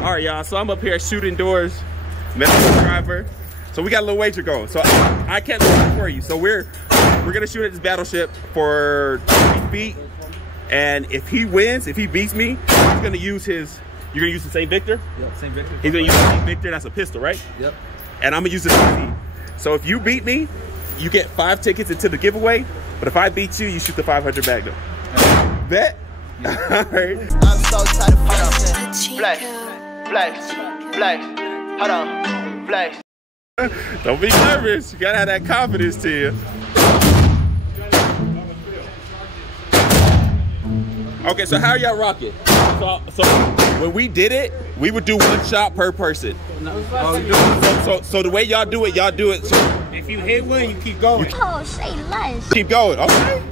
All right, y'all. So I'm up here shooting doors, metal driver. So we got a little wager going. So I can't look for you. So we're gonna shoot at this battleship for 20 feet. And if he wins, if he beats me, he's gonna use his. You're gonna use the same Victor? Yep, same Victor. He's gonna use the same Victor. That's a pistol, right? Yep. And I'm gonna use the CZ. So if you beat me, you get 5 tickets into the giveaway. But if I beat you, you shoot the 500 Magnum. Bet? Yeah. All right. I'm so tired of flexing. Flex, flex, flex. Hold on, flex. Don't be nervous. You gotta have that confidence to you. Okay, so how y'all rocking? So when we did it, we would do 1 shot per person. So the way y'all do it, So if you hit one, you keep going. Oh, say less. Keep going. Okay.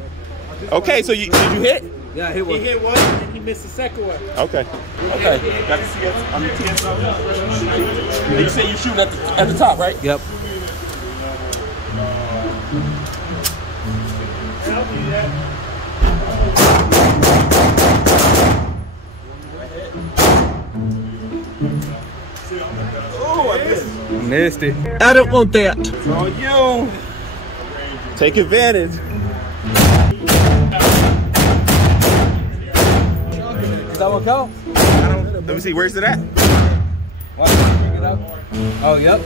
Okay. So did you hit? Yeah, I hit one. He hit one, and he missed the second one. Okay. Okay. You say you shooting at the top, right? Yep. Oh, I missed it. I don't want that. It's on you. Take advantage. Does that one count? Let me see. Where's it at? Why did you bring it up? Oh, yep.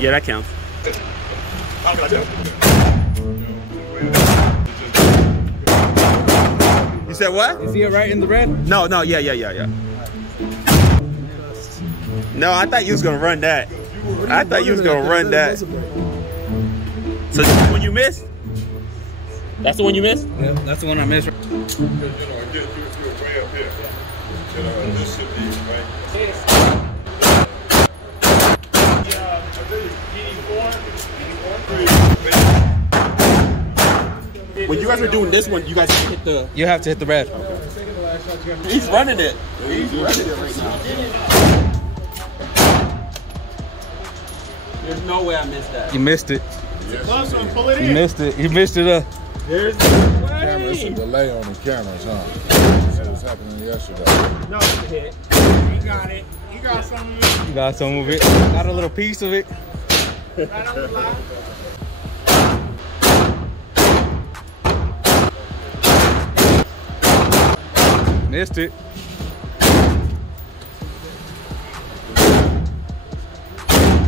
Yeah, that counts. You said what? You see it right in the red? No, yeah. No, I thought you was gonna run that. I thought you was gonna run that. So this is the one you missed? That's the one you missed? Yep, that's the one I missed. When you guys are doing this one, you guys hit the... You have to hit the red. He's running it. He's running it right now. There's no way I missed that. You missed it. Close one, pull it in. You missed it. You missed it. There's no way. There's a delay on the cameras, huh? That was happening yesterday. No, it's a hit. You got it. You got some of it. You got some of it. Got a little piece of it. Right on the line. Missed it.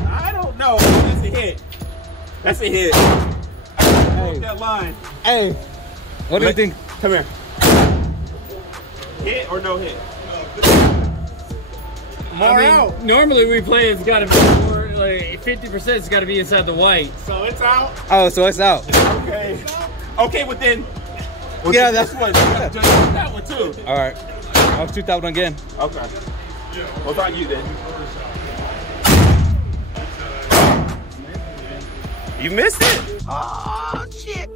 I don't know. That's a hit. That's a hit. Hey. That line. Hey, what do you think? Come here. Hit or no hit? More out. Normally we play it's got to be more, like 50%. It's got to be inside the white. So it's out. Oh, so it's out. Okay. Okay, but then. Yeah, this one. Just that one too. All right. I'll shoot that one again. Okay. What's on you then? You missed it. Oh, shit.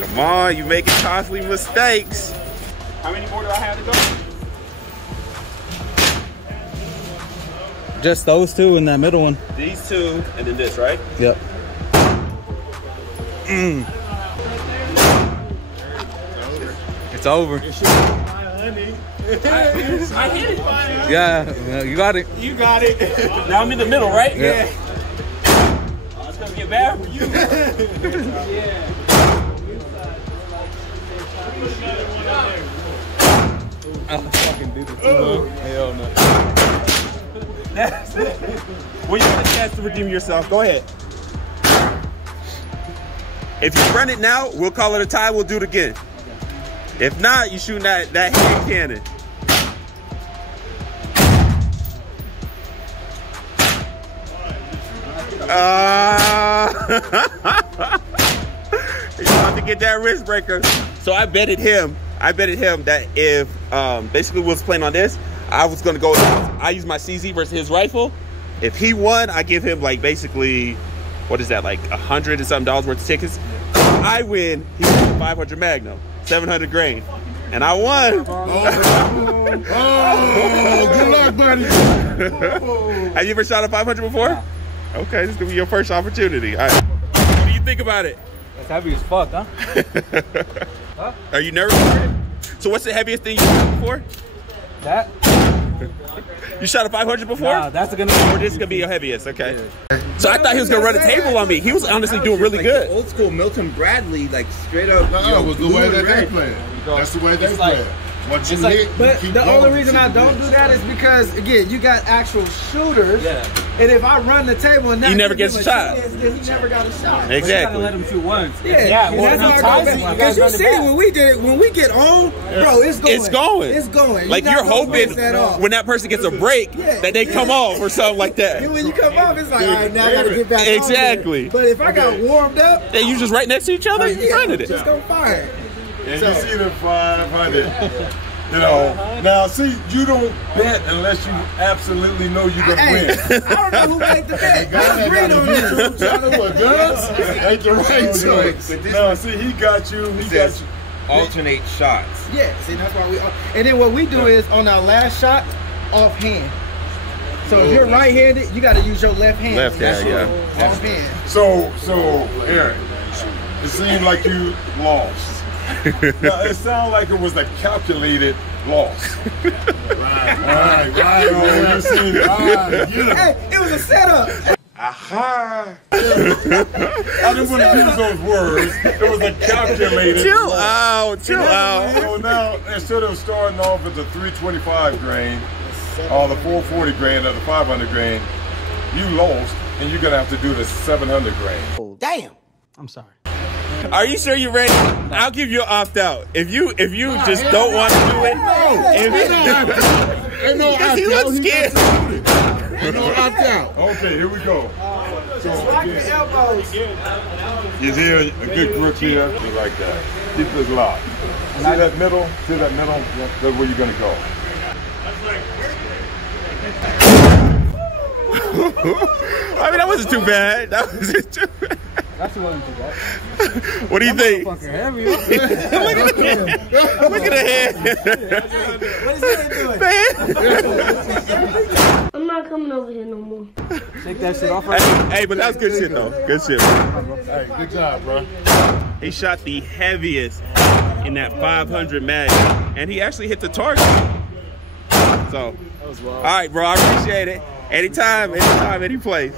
Come on, you making costly mistakes. How many more do I have to go? Just those two and that middle one. These two, and then this, right? Yep. It's over. I hit it. Yeah, you got it. You got it. Now I'm in the middle, right? Yeah. Oh, it's gonna get bad for you. I'll fucking do this. Hell no. That's it. Well, you have a chance to redeem yourself. Go ahead. If you run it now, we'll call it a tie. We'll do it again. If not, you shoot that hand cannon. You have to get that wrist breaker. So I betted him that if basically we was playing on this, I was gonna go. I use my CZ versus his rifle. If he won, I give him like basically, what is that, like $100 and something worth of tickets. I win, he wins 500 Magnum, 700 grain, and I won. Oh, good luck, buddy. Have you ever shot a 500 before? Yeah. Okay, this is gonna be your first opportunity. All right. What do you think about it? That's heavy as fuck, huh? Are you nervous about it? So what's the heaviest thing you've done before? That? You shot a 500 before? Nah, that's gonna Or this is gonna be your heaviest, okay. So I thought he was gonna run a table on me. He was honestly doing really good. Old school Milton Bradley, like straight up. No, it was the way that they play. That's the way they play. Once you hit, but you keep the going. only reason I don't do that is because, again, you got actual shooters. Yeah. And if I run the table and he never gets a shot. Then he never got a shot. Exactly. Let him shoot once. Yeah, well, that's how I go back. Because you see, when we get on, bro, it's going. It's going. It's going. Like you're hoping when that person gets a break that they come off or something like that. And when you come off, it's like, all right, now I gotta get back. Exactly. But if I got warmed up, then you just right next to each other, you grinded it. Just go fire. And you see the 500. You know, now see, you don't bet unless you absolutely know you're gonna win. I don't know who made the bet. I agreed on YouTube channel with guns ain't the right choice. No, see, he got you. He got you. Alternate shots. Yeah, see, that's why we. And then what we do is on our last shot, offhand. So if you're right-handed, you got to use your left hand. Left hand, yeah. Offhand. So, Aaron, it seemed like you lost. Now, it sounded like it was a calculated loss. Right. You seen it. Hey, it was a setup. Aha! I didn't want to use those words. It was a calculated Chill loss. out. Chill out. So now, instead of starting off at the 325 grain, or the 440 grain, or the 500 grain, you lost, and you're going to have to do the 700 grain. Damn. I'm sorry. Are you sure you're ready? I'll give you an opt out. If you just don't want to do it, Ain't no opt out. he looks scared. Ain't no opt out. Okay, here we go. So Lock the elbows. you hear a good grip here, just like that. Keep this locked. See that middle? See that middle? That's where you're gonna go. I mean, that wasn't too bad. That wasn't too bad. That's the one too bad. What do you think? Fucking heavy. Look at the head. Look at the head. What is that doing? I'm not coming over here no more. Take that shit off. Hey, but that was good shit though. Good shit. Hey, good job, bro. He shot the heaviest in that 500 mag, and he actually hit the target. So, all right, bro. I appreciate it. Anytime, any place.